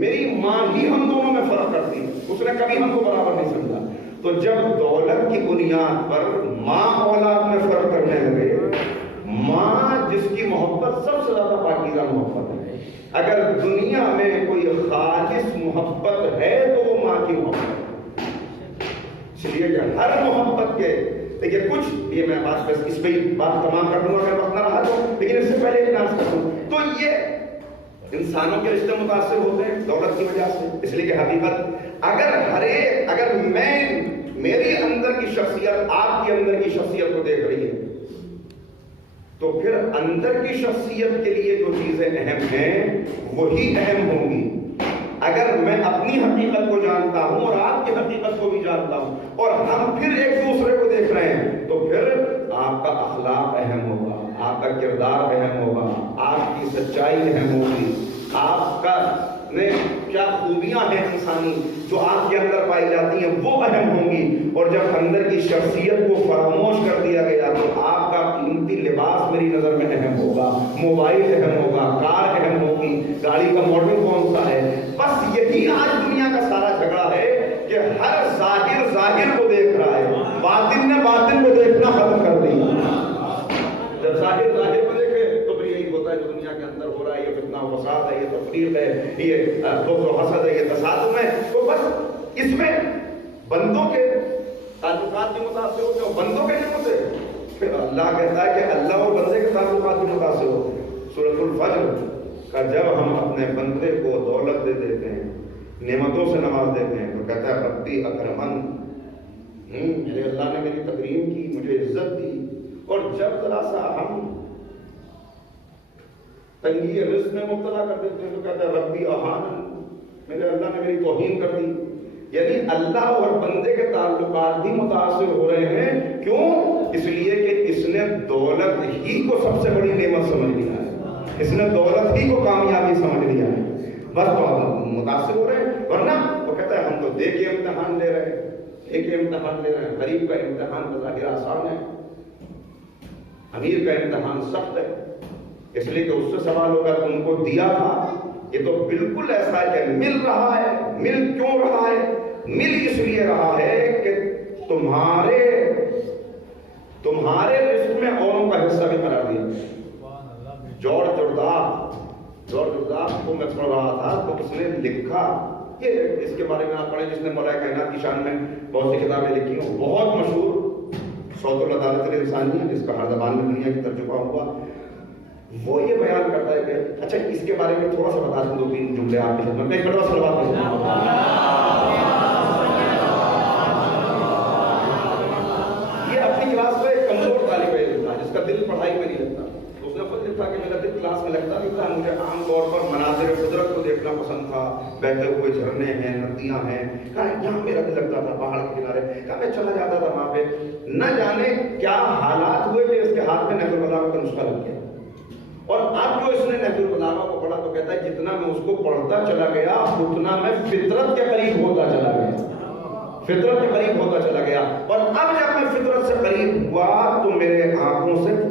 میری ماں ہی ہم دونوں میں فرق کرتی ہے, اس نے کبھی ہم کو برابر نہیں سمجھا. تو جب دولت کی بنیاد پر ماں اولاد میں فرق کرنے لگے, ماں جس کی محبت سب سے زیادہ پاکیزہ محبت ہے, اگر دنیا میں کوئی خالص محبت ہے تو وہ ماں کی محبت ہے. اس لیے کہ ہر محبت کے, دیکھیے کچھ یہ میں بات بس اس پہ بات تمام کر دوں اگر وقت نہ رہا تو, لیکن اس سے پہلے ایک ناز کر دوں. تو یہ انسانوں کے رشتے متاثر ہوتے ہیں دولت کی وجہ سے, اس لیے کہ حقیقت اگر میں میری اندر کی شخصیت آپ کے اندر کی شخصیت کو دیکھ رہی ہے تو پھر اندر کی شخصیت کے لیے جو چیزیں اہم ہیں وہی اہم ہوں گی. اگر میں اپنی حقیقت کو جانتا ہوں اور آپ کی حقیقت کو بھی جانتا ہوں اور ہم پھر ایک دوسرے کو دیکھ رہے ہیں تو پھر آپ کا اخلاق اہم ہوگا, آپ کا کردار اہم ہوگا, آپ کی سچائی اہم ہوگی, آپ کا کیا خوبیاں ہیں انسانی جو آپ کے اندر پائی جاتی ہیں وہ اہم ہوں گی. اور جب اندر کی شخصیت کو فراموش کر دیا گیا تو آپ کا قیمتی لباس میری نظر میں اہم ہوگا, موبائل اہم ہوگا, کار اہم ہوگی, گاڑی کا ماڈل کون سا ہے. بس یہی آج دنیا کا سارا جھگڑا ہے کہ ہر ظاہر کو دیکھ رہا ہے, باطن نے باطن کو دیکھنا ختم کر دیا. جب ظاہر کو دیکھے تو پھر یہی ہوتا ہے جو دنیا کے اندر ہو رہا ہے, یہ فتنہ و فساد ہے, یہ تفریق ہے, یہ بغض و حسد ہے, یہ تصادم ہے. تو بس اس میں بندوں کے تعلقات بھی متاثر ہوتے ہیں, بندوں کے نہیں ہوتے. پھر اللہ کہتا ہے کہ اللہ اور بندے کے تعلقات بھی متاثر ہوتے ہیں. سورۃ الفجر کا جب ہم اپنے بندے کو دولت دے دیتے ہیں, نعمتوں سے نواز دیتے ہیں تو کہتا ہے ربی اکرمن, میرے اللہ نے میری تکریم کی, مجھے عزت دی. اور جب ذرا سا ہم تنگی رزق میں مبتلا کر دیتے ہیں تو کہتا ہے ربی اہانن, میرے اللہ نے میری توہین کر دی. یعنی اللہ اور بندے کے تعلقات بھی متاثر ہو رہے ہیں. کیوں؟ اس لیے کہ اس نے دولت ہی کو سب سے بڑی نعمت سمجھ لیا ہے, اس نے دولت ہی کو کامیابی سمجھ لیا ہے. بس تو متاثر ہو رہے ہیں. ورنہ وہ کہتا ہے ہم تو دے کے امتحان لے رہے ہیں, دے کے امتحان لے رہے ہیں. غریب کا امتحان بظاہر آسان ہے, امیر کا امتحان سخت ہے. اس لیے کہ اس سے سوال ہوگا تم کو دیا تھا, یہ تو بالکل ایسا ہے کہ مل رہا ہے. مل کیوں رہا ہے؟ مل اس لیے رہا ہے کہ تمہارے رزق میں اوروں کا حصہ بھی قرار دیا. جارج جرداف کو میں پڑھ رہا تھا تو اس نے لکھا, یہ اس کے بارے میں آپ پڑھیں, جس نے مولا کائنات کی شان میں بہت سی کتابیں لکھی ہیں, بہت مشہور صوت العدالت الانسانی ہے جس کا ہر زبان میں دنیا کی ترجمہ ہوا. وہ یہ بیان کرتا ہے کہ اچھا اس کے بارے میں تھوڑا سا بتا دوں, 2-3 جملے آپ کی خدمت میں. ایک بڑا سوال کرتا ہوں. یہ اپنی کلاس میں ایک کمزور طالب علم تھا جس کا دل پڑھائی میں نہیں لگتا. اس نے خود لکھا کہ میرا دل کلاس میں لگتا نہیں تھا, مجھے عام طور پر مناظر قدرت کو دیکھنا پسند تھا, بہتے ہوئے جھرنے ہیں, ندیاں ہیں. کہا یہاں میرا دل لگتا تھا پہاڑ کے کنارے. کہا میں چلا جاتا تھا وہاں پہ, نہ جانے کیا حالات ہوئے کہ اس کے ہاتھ میں نحو البلاغہ کا نسخہ لگ گیا. اور اب جو اس نے نحو البلاغہ کو پڑھا تو کہتا ہے جتنا میں اس کو پڑھتا چلا گیا اتنا میں فطرت کے قریب ہوتا چلا گیا, فطرت کے قریب ہوتا چلا گیا. اور اب جب میں فطرت سے قریب ہوا تو میرے آنکھوں سے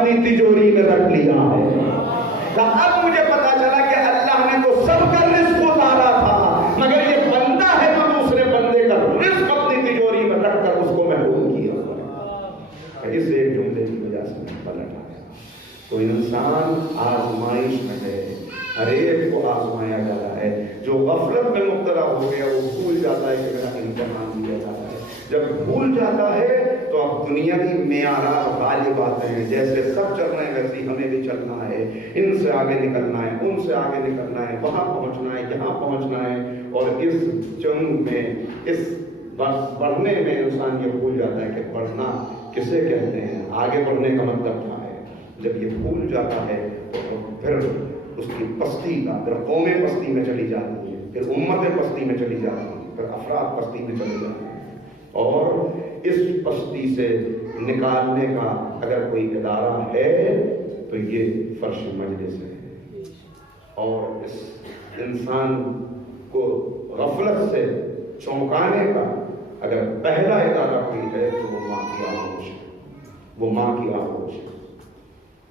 اپنی تجوری میں رکھ لیا ہے۔ اب مجھے پتا چلا کہ اللہ نے تو سب کا رزق اتارا تھا، مگر یہ بندہ ہے جو دوسرے بندے کا رزق اپنی تجوری میں رکھ کر اس کو محروم کیا۔ اس ایک جملے کی وجہ سے میں پلٹ آیا۔ تو انسان آزمائش میں ہے، ہر ایک کو آزمایا جا رہا ہے۔ جو غفلت میں مبتلا ہو گیا وہ بھول جاتا ہے کہ میرا امتحان دیا جا رہا ہے۔ جب بھول جاتا ہے تو اب دنیاوی معیارات غالب آتے ہیں، جیسے سب چل رہے ہیں ویسے ہی ہمیں بھی چلنا ہے، ان سے آگے نکلنا ہے، ان سے آگے نکلنا ہے، وہاں پہنچنا ہے، یہاں پہنچنا ہے۔ اور اس جنگ میں، اس بڑھنے میں انسان یہ بھول جاتا ہے کہ بڑھنا کسے کہتے ہیں، آگے بڑھنے کا مطلب کیا ہے۔ جب یہ بھول جاتا ہے تو پھر اس کی پستی کا، پھر قومیں پستی میں چلی جاتی ہیں، پھر امتیں پستی میں چلی جاتی ہیں، پھر افراد پستی میں چلے جاتے ہیں۔ اور اس پستی سے نکالنے کا اگر کوئی ادارہ ہے تو یہ فرش مجلس ہے۔ اور اس انسان کو غفلت سے چونکانے کا اگر پہلا ادارہ کوئی ہے تو وہ ماں کی آغوش ہے، وہ ماں کی آغوش ہے۔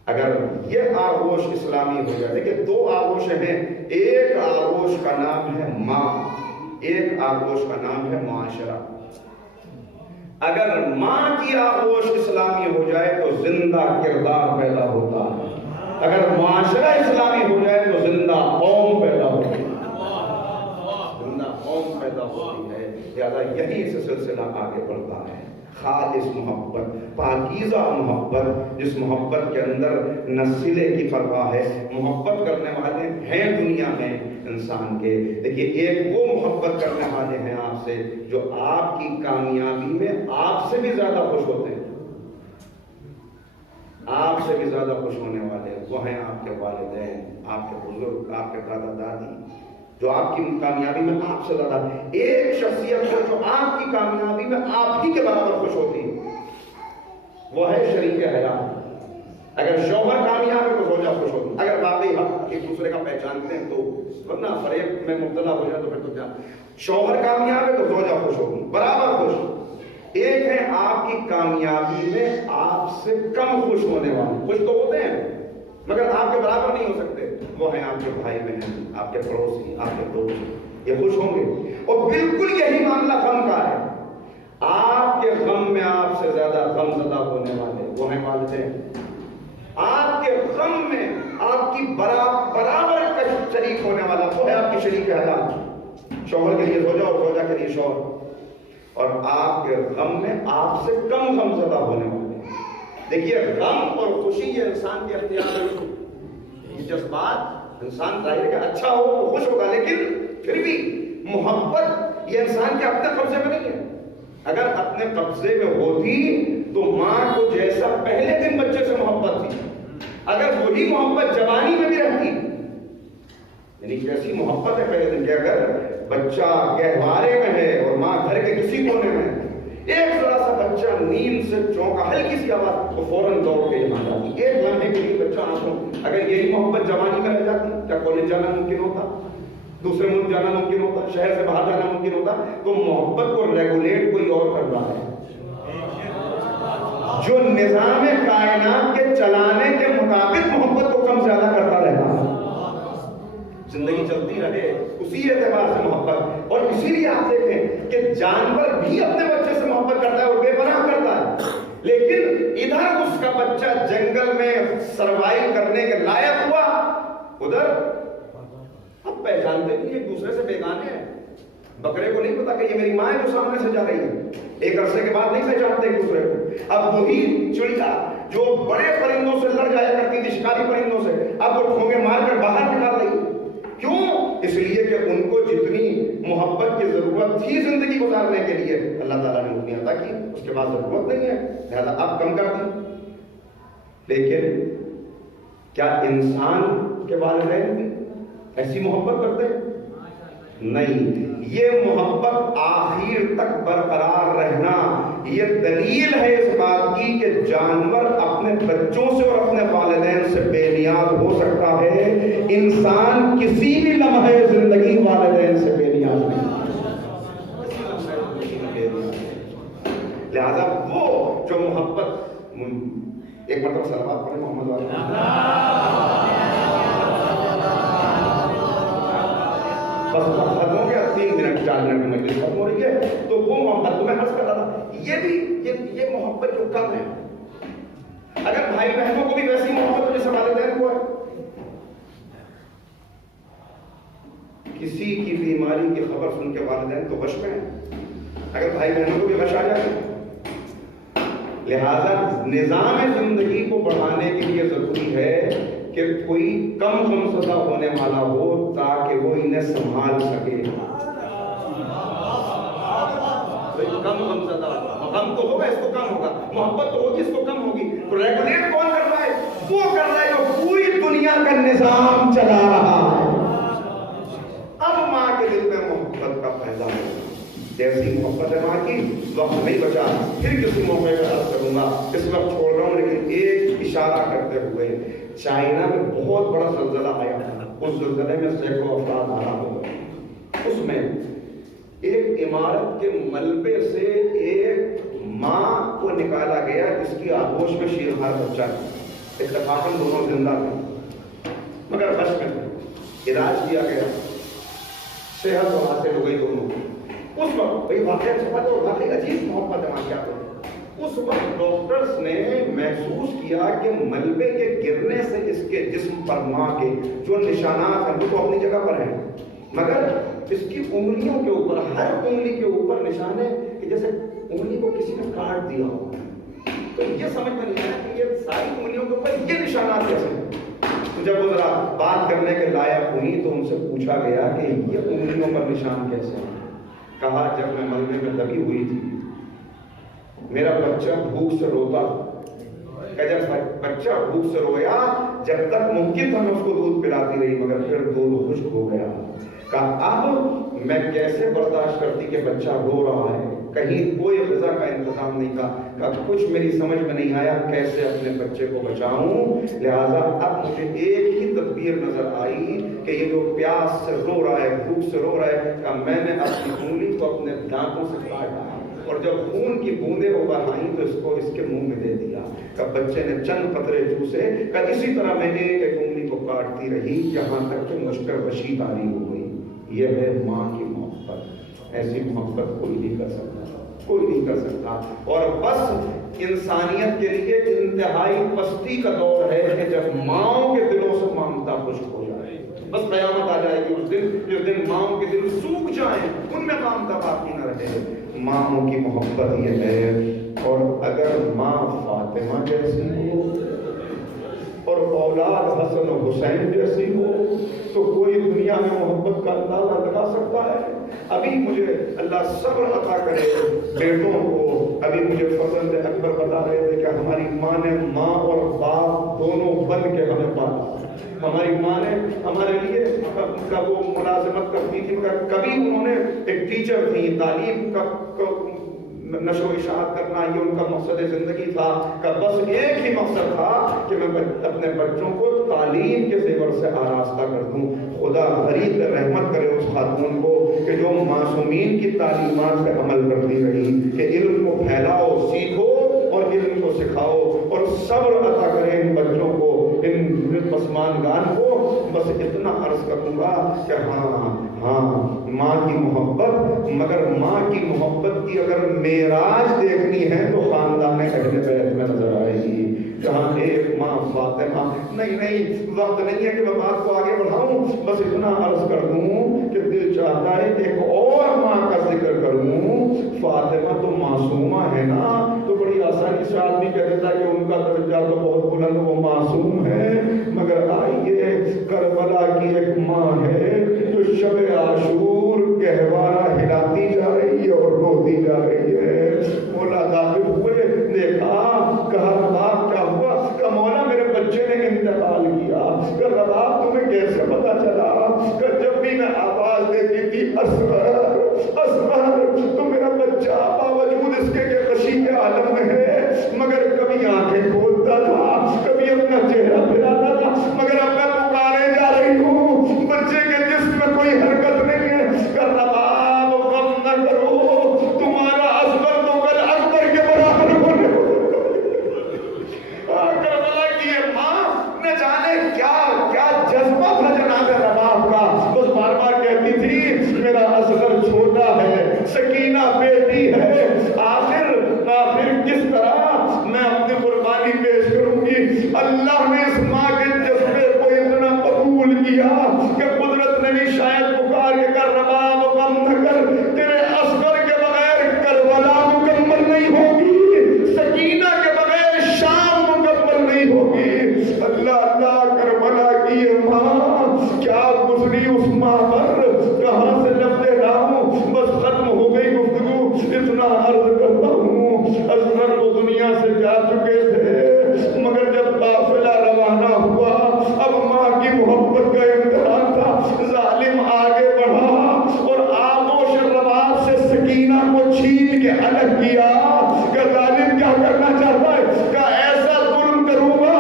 اگر یہ آغوش اسلامی ہو جائے، دیکھیں دو آغوشیں ہیں، ایک آغوش کا نام ہے ماں، ایک آغوش کا نام ہے معاشرہ۔ اگر ماں کی آغوش اسلامی ہو جائے تو زندہ کردار پیدا ہوتا ہے، اگر معاشرہ اسلامی ہو جائے تو زندہ قوم پیدا ہوتی ہے، زندہ قوم پیدا ہوتی ہے۔ لہٰذا یہی سے سلسلہ آگے بڑھتا ہے۔ خالص محبت، پاکیزہ محبت، جس محبت کے اندر نہ صلے کی پرواہ ہے۔ محبت کرنے والے ہیں دنیا میں انسان کے، دیکھیے ایک وہ محبت کرنے والے ہیں آپ سے جو آپ کی کامیابی میں آپ سے بھی زیادہ خوش ہوتے ہیں، آپ سے بھی زیادہ خوش ہونے والے وہ ہیں آپ کے والدین، آپ کے بزرگ، آپ کے دادا دادی، جو آپ کی کامیابی میں آپ سے زیادہ۔ ایک شخصیت ہے جو آپ کی کامیابی میں آپ ہی کے برابر خوش ہوتی ہے، وہ ہے شریک حیات۔ اگر شوہر کامیاب ہے تو زوجہ خوش ہوتی ہے، اگر واقعی ہم ایک دوسرے کا پہچانتے ہیں تو، ورنہ فریب میں مبتلا ہو جائے تو پھر تو کیا۔ شوہر کامیاب ہے تو زوجہ خوش ہوگی، برابر خوش۔ ایک ہے آپ کی کامیابی میں آپ سے کم خوش ہونے والے، خوش تو ہوتے ہیں مگر آپ کے برابر نہیں ہو سکتے، وہ ہیں آپ کے بھائی بہن، آپ کے پڑوسی، آپ کے دوست، یہ خوش ہوں گے۔ اور بالکل یہی معاملہ غم کا ہے، آپ کے غم میں آپ سے زیادہ غم زدہ ہونے والے وہ ہیں والدین۔ آپ کے غم میں آپ کی برابر کا شریک ہونے والا وہ ہے آپ کی شریک حیات، شوہر کے لیے زوجہ اور زوجہ کے لیے شوہر۔ اور آپ کے غم میں آپ سے کم غم زدہ ہونے والے۔ دیکھیے غم اور خوشی یہ انسان کے اختیار میں، یہ جذبات انسان ظاہر ہے کہ اچھا ہو تو خوش ہوگا، لیکن پھر بھی محبت یہ انسان کے اپنے قبضے میں نہیں ہے۔ اگر اپنے قبضے میں ہوتی تو ماں کو جیسا پہلے دن بچے سے محبت تھی، اگر وہی محبت جوانی میں بھی رہتی، یعنی کیسی محبت ہے پہلے دن کہ اگر بچہ گہوارے میں ہے اور ماں گھر کے کسی کونے میں ہے، ایک ذرا سا بچہ نیند سے چونکا، ہلکی سی آواز تو فوراً دوڑ کے یہاں جاتی، ایک لمحے کے لیے بچہ آنکھوں۔ اگر یہی محبت جوانی میں رہ جاتی کیا کالج جانا ممکن ہوتا، دوسرے ملک جانا ممکن ہوتا، شہر سے باہر جانا ممکن ہوتا؟ تو محبت کو ریگولیٹ کوئی اور کر رہا ہے، جو نظام کائنات کے چلانے کے مطابق محبت کو کم زیادہ کرتا رہتا ہے۔ زندگی چلتی رہے اسی اعتبار سے محبت۔ اور اسی لیے آپ دیکھیں کہ جانور بھی اپنے بچے سے محبت کرتا ہے اور بے پناہ کرتا ہے، لیکن ادھر اس کا بچہ جنگل میں سروائیو کرنے کے لائق ہوا، ادھر اب پہچانتے نہیں، ایک دوسرے سے بیگانے ہیں۔ بکرے کو نہیں پتا کہ یہ میری ماں ہے جو سامنے سے جا رہی ہے، ایک عرصے کے بعد نہیں پہچانتے ایک دوسرے کو۔ اب وہی چڑیا جو بڑے پرندوں سے لڑ جایا کرتی تھی، شکاری پرندوں سے، اب وہ ٹھونگے مار کر باہر نکال رہی۔ کیوں؟ اس لیے کہ ان کو جتنی محبت کی ضرورت تھی زندگی گزارنے کے لیے اللہ تعالیٰ نے اتنی عطا کی، اس کے بعد ضرورت نہیں ہے، لہذا اب کم کر دی۔ لیکن کیا انسان کے والدین بھی ایسی محبت کرتے ہیں؟ نہیں، یہ محبت آخر تک برقرار رہنا یہ دلیل ہے اس بات کی کہ جانور اپنے بچوں سے اور اپنے والدین سے بے نیاز ہو سکتا ہے، انسان کسی بھی لمحے زندگی والدین سے بے نیاز نہیں۔ لہذا وہ جو محبت ایک مرتبہ صلوات پڑھیں محمد والے. بس ختم ہو گیا, 3 منٹ 4 منٹ میں مجلس ختم ہو رہی ہے. تو وہ محبت میں عرض کر رہا تھا, یہ محبت جو کم ہے, اگر بھائی بہنوں کو بھی ویسی محبت ہو جیسے والدین کو ہے. کسی کی بیماری کی خبر سن کے والدین تو غش میں ہیں, اگر بھائی بہنوں کو بھی غش آ جائے. لہذا نظام زندگی کو بڑھانے کے لیے ضروری ہے کہ کوئی کم غمزدہ ہونے والا ہو تاکہ وہ انہیں سنبھال سکے. کم غمزدہ, غم تو ہوگا, اس کو کم ہوگا, محبت تو ہوگی, اس کو کم ہوگی. تو ریگولیٹ کون کر رہا ہے؟ وہ کر رہا ہے جو پوری دنیا کا نظام چلا رہا ہے. اب ماں کے دل میں محبت کا پیدا ہو, جیسی محبت ہے ماں کی, وقت نہیں بچا, پھر کسی موقع پر عرض کروں گا, اس وقت چھوڑ رہا ہوں. لیکن ایک اشارہ کرتے ہوئے, چائنا میں بہت بڑا زلزلہ آیا تھا, اس زلزلے میں سینکڑوں افراد ہلاک ہو گئے. اس میں ایک عمارت کے ملبے سے ایک ماں کو نکالا گیا جس کی آغوش میں شیرخوار بچہ ہے. اتفاقاً دونوں زندہ تھے مگر بچ میں تھے. علاج کیا گیا, صحت و حاصل ہو گئی دونوں. اس وقت بھائی واقعہ چھپا تو واقعی عجیب محبت ہے کیا تو. اس وقت ڈاکٹرز نے محسوس کیا کہ ملبے کے گرنے سے اس کے جسم پر ماں کے جو نشانات ہیں وہ تو اپنی جگہ پر ہیں, مگر اس کی انگلیوں کے اوپر, ہر انگلی کے اوپر نشان ہے کہ جیسے انگلی کو کسی نے کاٹ دیا ہو. تو یہ سمجھ میں نہیں آیا کہ یہ ساری انگلیوں کے اوپر یہ نشانات کیسے ہیں. جب وہ ذرا بات کرنے کے لائق ہوئی تو ان سے پوچھا گیا کہ یہ انگلیوں پر نشان کیسے ہیں. کہا جب میں ملبے میں دبی ہوئی تھی میرا بچہ بھوک سے روتا, کہ جب بچہ بھوک سے رویا جب تک ممکن تھا میں اس کو دودھ پلاتی رہی مگر پھر دودھ خشک ہو گیا. کہا اب میں کیسے برداشت کرتی کہ بچہ رو رہا ہے, کہیں کوئی غذا کا انتظام نہیں تھا. کہا کچھ میری سمجھ میں نہیں آیا کیسے اپنے بچے کو بچاؤں. لہذا اب مجھے ایک ہی تدبیر نظر آئی کہ یہ جو پیاس سے رو رہا ہے, بھوک سے رو رہا ہے, کہ میں نے اپنی انگلی کو اپنے دانتوں سے کاٹا اور جب خون کی بوندیں ابھر آئیں تو اس کو اس کے منہ میں دے دیا. کہ بچے نے چند قطرے چوسے. کہ اسی طرح میں ایک ایک انگلی کو کاٹتی رہی جہاں تک کہ مجھ پر وشی طاری ہو گئی. یہ ہے ماں کی محبت. ایسی محبت کوئی نہیں کر سکتا, کوئی نہیں کر سکتا. اور بس انسانیت کے لیے انتہائی پستی کا دور ہے کہ جب ماؤں کے دلوں سے ممتا خشک ہو جائے. بس قیامت آ جائے گی اس دن جس دن ماؤں کے دل سوکھ جائیں, ان میں ممتا باقی نہ رہے. ماں کی محبت یہ ہے. اور اگر ماں فاطمہ جیسی ہو اور اولاد حسن و حسین جیسی ہو تو کوئی دنیا میں محبت کا اندازہ لگا سکتا ہے. ابھی مجھے اللہ صبر عطا کرے بیٹوں کو. ابھی مجھے فضل اکبر بتا رہے تھے کہ ہماری ماں نے ماں اور باپ دونوں بن کے ہمیں پالا. ہماری ماں نے ہمارے لیے کا وہ ملازمت کرتی تھی مگر کبھی انہوں نے ایک ٹیچر تھی, تعلیم کا نشر و اشاعت کرنا یہ ان کا مقصد زندگی تھا. کہ بس ایک ہی مقصد تھا کہ میں اپنے بچوں کو تعلیم کے زیور سے آراستہ کر دوں. خدا غریب رحمت کرے اس خاتون کو کہ جو معصومین کی تعلیمات پہ عمل کرتی رہی کہ علم کو پھیلاؤ, سیکھو اور علم کو سکھاؤ, اور صبر عطا کرے ان بچوں کو, ان پسماندگان کو. بس اتنا عرض کروں گا کہ ہاں ماں کی محبت, مگر ماں کی محبت کی اگر معراج دیکھنی ہے تو خاندان اہل بیت میں نظر آئے گی. جہاں ایک ماں فاطمہ, نہیں وقت نہیں ہے کہ میں بات کو آگے بڑھاؤں, بس اتنا عرض کر دوں کہ دل چاہتا ہے ایک اور ماں کا ذکر کروں. فاطمہ تو معصومہ ہے نا, تو بڑی آسانی سے آدمی کہہ دیتا ہے کہ ان کا درجہ تو بہت بلند, وہ معصوم ہے. مگر آئیے کربلا کی ایک ماں ہے جو شب عاشور گہوارہ ہلاتی جا رہی ہے اور روتی جا رہی ہے. مولا داخل ہوئے, دیکھا, کہا رباب کیا ہوا؟ کہ مولا میرے بچے نے انتقال کیا. کہ رباب تمہیں کیسے پتا چلا؟ کہ جب بھی میں آواز دیتی تھی اصغر اصغر تو میرا بچہ باوجود اس کے کہ غشی کے عالم میں ہے مگر کبھی آنکھیں کھولتا تھا, کبھی اپنا چہرہ پھیلاتا تھا. مگر اب میں پکارے جا رہی ہوں, بچے کے جسم میں کوئی حرکت نہیں ہے. کہ رباب غم نہ کرو, تمہارا اصغر تو کل اکبر کے برابر ہونے والا. کس طرح میں اپنی قربانی پیش کروں گی؟ اللہ نے اس ماں کے جذبے کو اتنا قبول کیا کہ قدرت نے بھی شاید پکار کے کر ربا مکمل کر، تیرے اصغر کے بغیر کربلا مکمل نہیں ہوگی، سکینہ کے بغیر شام مکمل نہیں ہوگی۔ اللہ اللہ کربلا کی ماں کیا گزری اس ماں پر، کہاں سے لفظ لاؤں، بس ختم ہو گئی گفتگو۔ اتنا عرض کرتا ہوں، اصغر وہ دنیا سے جا چکے تھے، مگر جب قافلہ روانہ ہوا، اب ماں کی محبت کا امتحان تھا۔ ظالم آگے بڑھا اور آغوش رباب سے سکینہ کو چھین کے الگ کیا کہ ظالم کیا کرنا چاہتا ہے، کہ ایسا ظلم کروں گا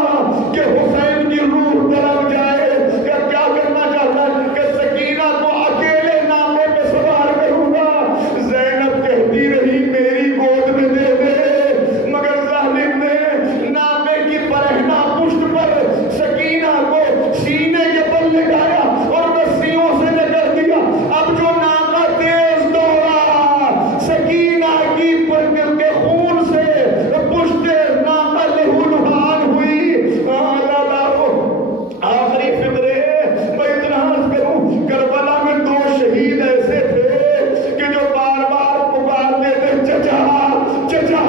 کہ حسین کی روح تڑپ جائے۔ کیا کرنا چاہتا ہے کہ سکینہ کو اکیلے نامے پہ سوار کروں گا۔ زینب کہتی رہی میری گود میں دے دے، مگر ظالم نے نامے کی برہنہ پشت پر سکینہ کو سینے کے بل لگایا اور رسیوں سے جکڑ دیا۔ اب جو ناقہ تیز دوڑا، سکینہ کی پرکل کے خون سے پشت ناقہ لہو لہان ہوئی۔ آخری فقرے میں اتنا عرض کروں، کربلا میں دو شہید ایسے تھے کہ جو بار بار پکارتے تھے چچا چچا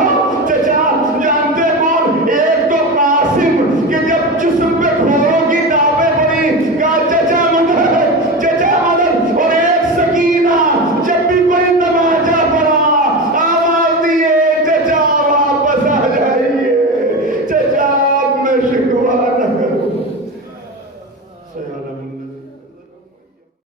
چچا، جانتے کون؟ ایک تو قاسم کہ جب جسم پہ گھوڑوں کی دابیں پڑی کہا چچا مدد چچا مدد، اور ایک سکینہ جب بھی کوئی تماچا پڑا آواز دیے چچا واپس آ جائیے، چچا اب میں شکوہ نہ کروں۔